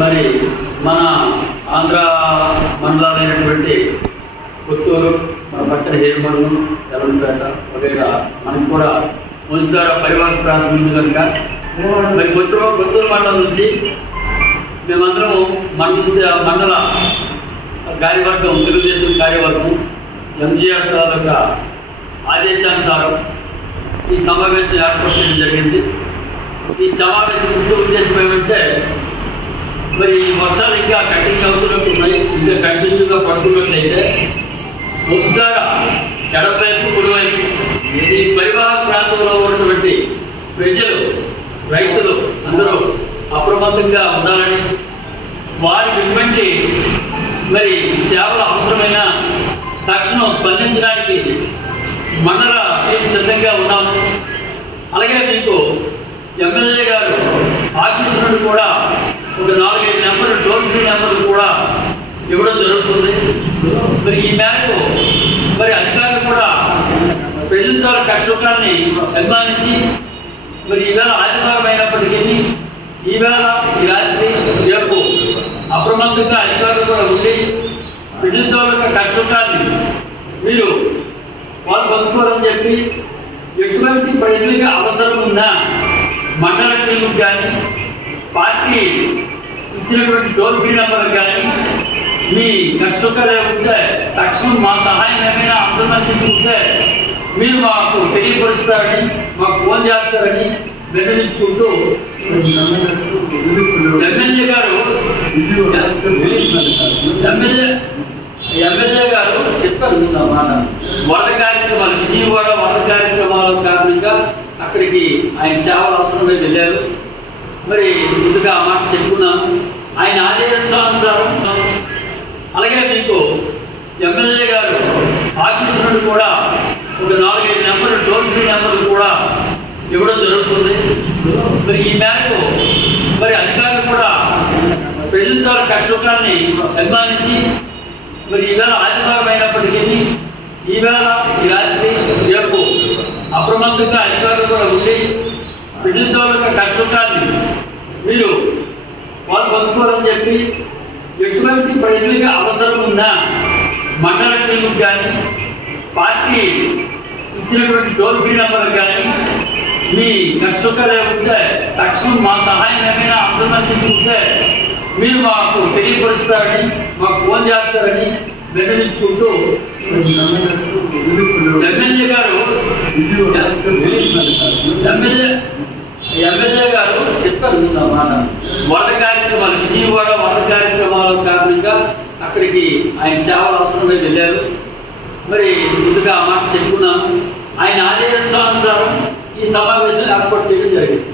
మరి మన ఆంధ్ర మండలాలైనటువంటి పుత్తూరు మన పట్టణ హేమడు తెలంపేట వగైరా మనకు కూడా ముందుగా పరివాహక ప్రాంతం ఉంది కనుక. మరి పుత్తూరు పుత్తూరు మండలం నుంచి మేమందరం మండల మండల కార్యవర్గం తెలుగుదేశం కార్యవర్గం ఎంజీఆర్ తాలూకా ఆదేశానుసారం ఈ సమావేశం ఏర్పాటు చేయడం జరిగింది. ఈ సమావేశం ముఖ్య ఉద్దేశం ఏమంటే మరి వర్షాలు ఇంకా కంటిన్యూ అవుతున్నట్టు ఉన్నాయి. ఇంకా కంటిన్యూగా పడుతున్నట్లయితే ముస్కార ఎడపైపు కుడివైపు ఈ పరివాహక ప్రాంతంలో ఉన్నటువంటి ప్రజలు రైతులు అందరూ అప్రమత్తంగా ఉండాలని వారికి ఎటువంటి మరి సేవలు అవసరమైన తక్షణం స్పందించడానికి మండల టీం సిద్ధంగా ఉన్నాము అలాగే మీకు ఎమ్మెల్యే గారు ఆఫీస్ నుండి కూడా ఒక నాలుగైదు నెంబర్లు టోల్ కూడా ఇవ్వడం జరుగుతుంది. మరి ఈ మేరకు మరి అధికారులు కూడా ప్రజల ద్వారా సన్మానించి మరి ఈవేళ ఆదివారం అయినప్పటికీ ఈవేళ ఈ రాత్రి రేపు అప్రమత్తంగా అధికారులు కూడా ఉండి ప్రజల ద్వారా కష్టకాన్ని మీరు వాళ్ళు బతుకోరని చెప్పి ఎటువంటి ప్రజలకి అవసరం ఉన్నా మండల టీముకు కానీ పార్టీ ఇచ్చినటువంటి టోల్ ఫ్రీ నెంబర్ కానీ మీ కష్టకాలే ఉంటే తక్షణం మా సహాయం ఏమైనా అవసరం అనిపించుకుంటే మీరు మాకు తెలియపరుస్తారని మాకు ఫోన్ చేస్తారని విన్నవించుకుంటూ ఎమ్మెల్యే గారు ఎమ్మెల్యే ఎమ్మెల్యే గారు చెప్పారు మాట. వరద కార్యక్రమాలు విజయవాడ వరద కార్యక్రమాల కారణంగా అక్కడికి ఆయన సేవలు అవసరమై వెళ్ళారు. మరి ముందుగా ఆ మాట చెప్పుకున్నాను. ఆయన ఆదేశానుసారం అలాగే మీకు ఎమ్మెల్యే గారు ఆఫీస్ కూడా ఒక నాలుగైదు నెంబర్లు టోల్ ఫ్రీ నెంబర్లు కూడా ఇవ్వడం జరుగుతుంది. మరి ఈ మేరకు మరి అధికారులు కూడా ప్రజల ద్వారా కష్టకాన్ని సన్మానించి మరి ఈవేళ ఆదివారం అయినప్పటికీ ఈవేళ ఈ రాత్రి రేపు అప్రమత్తంగా అధికారులు కూడా ఉండి ప్రజల ద్వారా కష్టకాన్ని మీరు వాళ్ళు చెప్పి ఎటువంటి ప్రజలకు అవసరం ఉందా మండల టీముకు కానీ పార్టీ ఇచ్చినటువంటి టోల్ ఫ్రీ నెంబర్ కానీ మీ కష్టకాలే ఉంటే తక్షణం మా సహాయం ఏమైనా అవసరం అనిపించుకుంటే మీరు మాకు తెలియపరుస్తారని మాకు ఫోన్ చేస్తారని విన్నవించుకుంటూ ఎమ్మెల్యే గారు ఎమ్మెల్యే ఎమ్మెల్యే గారు చెప్పారు మాట వరద కార్యక్రమాలు విజయవాడ వరద కార్యక్రమాల కారణంగా అక్కడికి ఆయన సేవలు అవసరమై వెళ్ళారు. మరి ముందుగా ఆ మాట చెప్పుకున్నాను ఆయన ఆదేశానుసారం ఈ సమావేశం ఏర్పాటు చేయడం జరిగింది.